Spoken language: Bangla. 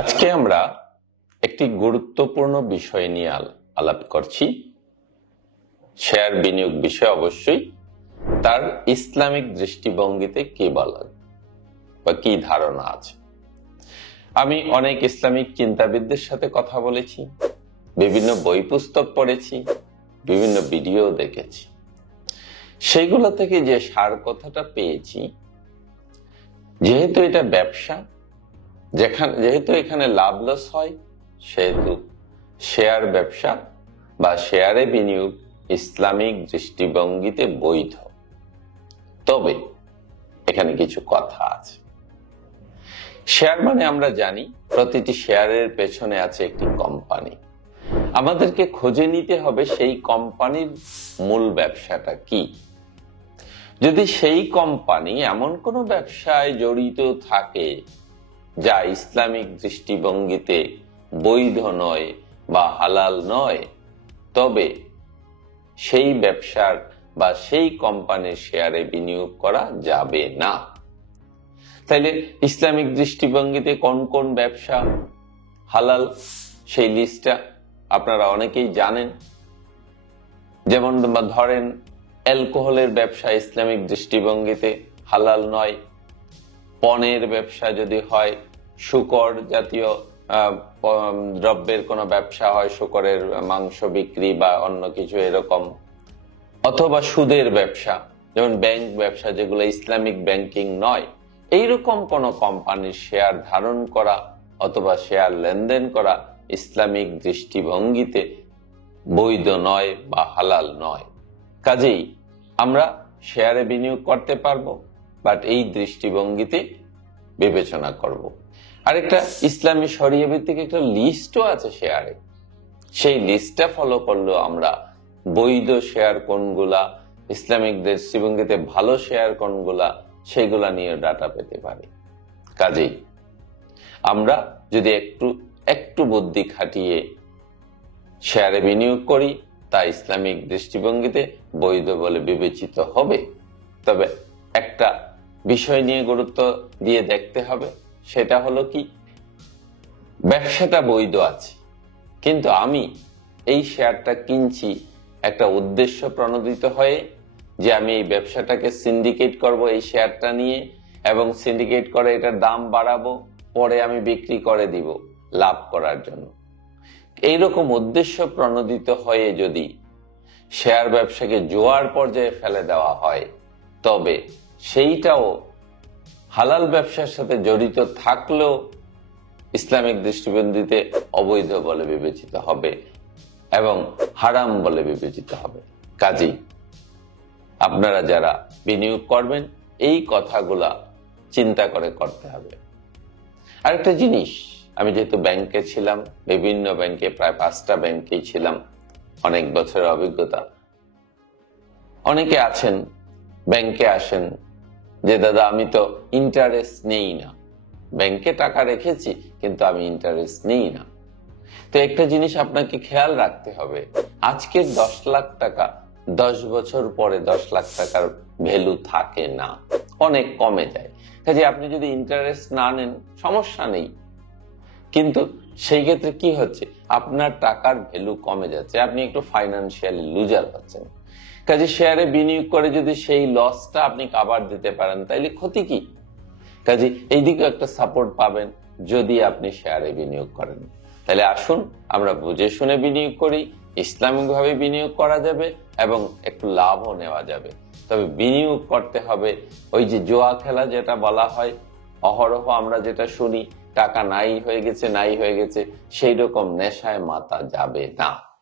আজকে আমরা একটি গুরুত্বপূর্ণ বিষয় নিয়ে আলাপ করছি। শেয়ার বিনিয়োগ বিষয় অবশ্যই তার ইসলামিক দৃষ্টিভঙ্গিতে কি বলা বা কি ধারণা আছে। আমি অনেক ইসলামিক চিন্তাবিদদের সাথে কথা বলেছি, বিভিন্ন বই পুস্তক পড়েছি, বিভিন্ন ভিডিও দেখেছি। সেইগুলো থেকে যে সার কথাটা পেয়েছি, যেহেতু এটা ব্যবসা, যেহেতু এখানে লাভ লস হয়, সেহেতু শেয়ার ব্যবসা বা শেয়ারে বিনিয়োগ ইসলামিক দৃষ্টিভঙ্গিতে বৈধ। তবে এখানে কিছু কথা আছে। শেয়ার মানে আমরা জানি প্রতিটি শেয়ারের পেছনে আছে একটি কোম্পানি। আমাদেরকে খুঁজে নিতে হবে সেই কোম্পানির মূল ব্যবসাটা কি। যদি সেই কোম্পানি এমন কোনো ব্যবসায় জড়িত থাকে যা ইসলামিক দৃষ্টিভঙ্গিতে বৈধ নয় বা হালাল নয়, তবে সেই ব্যবসার বা সেই কোম্পানির শেয়ারে বিনিয়োগ করা যাবে না। তাইলে ইসলামিক দৃষ্টিভঙ্গিতে কোন কোন ব্যবসা হালাল সেই লিস্টটা আপনারা অনেকেই জানেন। যেমন ধরেন, অ্যালকোহলের ব্যবসা ইসলামিক দৃষ্টিভঙ্গিতে হালাল নয়। পণের ব্যবসা যদি হয়, শূকর জাতীয় দ্রব্যের কোনো ব্যবসা হয়, শূকরের মাংস বিক্রি বা অন্য কিছু এরকম, অথবা সুদের ব্যবসা যেমন ব্যাংক ব্যবসা, যেগুলো ইসলামিক ব্যাংকিং নয়, এইরকম কোন কোম্পানির শেয়ার ধারণ করা অথবা শেয়ার লেনদেন করা ইসলামিক দৃষ্টিভঙ্গিতে বৈধ নয় বা হালাল নয়। কাজেই আমরা শেয়ারে বিনিয়োগ করতে পারবো, বাট এই দৃষ্টিভঙ্গিতে বিবেচনা করব। আরেকটা ইসলামী শরিয়া ভিত্তিক একটা লিস্টও আছে শেয়ারে। সেই লিস্টটা ফলো করলেও আমরা বৈধ শেয়ার কোনগুলা, ইসলামিক দৃষ্টিভঙ্গিতে ভালো শেয়ার কোনগুলা, সেগুলা নিয়ে ডাটা পেতে পারি। কাজেই আমরা যদি একটু বুদ্ধি খাটিয়ে শেয়ারে বিনিয়োগ করি, তা ইসলামিক দৃষ্টিভঙ্গিতে বৈধ বলে বিবেচিত হবে। তবে একটা বিষয় নিয়ে গুরুত্ব দিয়ে দেখতে হবে, সেটা হলো কি, ব্যবসাটা বৈধ আছে, কিন্তু আমি এই শেয়ারটা কিনছি একটা উদ্দেশ্য প্রণোদিত হয়ে, যে আমি এই ব্যবসাটাকে সিন্ডিকেট করব এই শেয়ারটা নিয়ে, এবং সিন্ডিকেট করে এটার দাম বাড়াবো, পরে আমি বিক্রি করে দিব লাভ করার জন্য। এইরকম উদ্দেশ্য প্রণোদিত হয়ে যদি শেয়ার ব্যবসাকে জোয়ার পর্যায়ে ফেলে দেওয়া হয়, তবে সেইটাও হালাল ব্যবসার সাথে জড়িত থাকলেও ইসলামিক দৃষ্টিভঙ্গিতে অবৈধ বলে বিবেচিত হবে এবং হারাম বলে বিবেচিত হবে। কাজেই আপনারা যারা বিনিয়োগ করবেন, এই কথাগুলা চিন্তা করে করতে হবে। আরেকটা জিনিস, আমি যেহেতু ব্যাংকে ছিলাম, বিভিন্ন ব্যাংকে, প্রায় 5টা ব্যাংকেই ছিলাম, অনেক বছরের অভিজ্ঞতা। অনেকে আছেন ব্যাংকে আসেন যে দাদা আমি তো ইন্টারেস্ট নেই না, ব্যাংকে টাকা রেখেছি কিন্তু আমি ইন্টারেস্ট নেই না। তো একটা জিনিস আপনাকে খেয়াল রাখতে হবে, আজকের 10 লাখ টাকা 10 বছর পরে 10 লাখ টাকার ভ্যালু থাকে না, অনেক কমে যায়। কাজে আপনি যদি ইন্টারেস্ট না নেন সমস্যা নেই, কিন্তু সেই ক্ষেত্রে কি হচ্ছে, আপনার টাকার ভ্যালু কমে যাচ্ছে, আপনি একটু ফাইন্যান্সিয়ালি লুজার হচ্ছেন। কাজে শেয়ারে বিনিয়োগ করে যদি সেই লসটা আপনি কাভার দিতে পারেন, তাইলে ক্ষতি কি? কাজে এইদিকে একটা সাপোর্ট পাবেন যদি আপনি শেয়ারে বিনিয়োগ করেন। তাহলে আসুন আমরা বুঝে শুনে বিনিয়োগ করি, ইসলামিক ভাবে বিনিয়োগ করা যাবে এবং একটু লাভও নেওয়া যাবে। তবে বিনিয়োগ করতে হবে ওই যে জুয়া খেলা যেটা বলা হয়, অহরহ আমরা যেটা শুনি, টাকা নাই হয়ে গেছে সেই রকম নেশায় মাতা যাবে না।